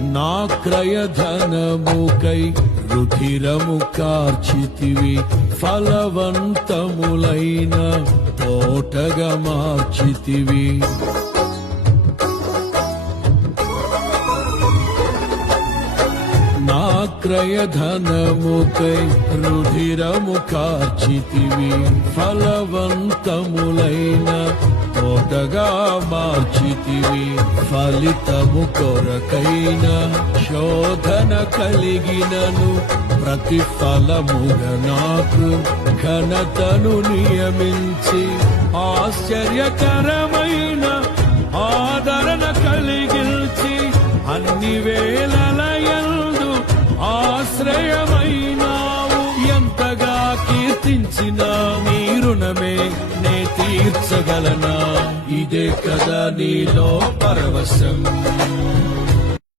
నా క్రయధనముకై రుధిరము కార్చితివి, ఫలవంతములైన తోటగా మార్చితివి. నా క్రయధనముకై రుధిరము కార్చితివి, ఫలవంతములైన తోటగా మార్చితివి. ఫలితము కొరకైన శోధన కలిగినను ప్రతిఫలముగా నాకు ఘనతను నియమించి, ఆశ్చర్యకరమైన ఆదరణ కలిగించి, అన్ని వేళలయందు ఆశ్రయమైనావు. ఎంతగా కీర్తించిన నీ రుణమే నే తీర్చగలనా? ఇదే కదా నీలో పరవశం.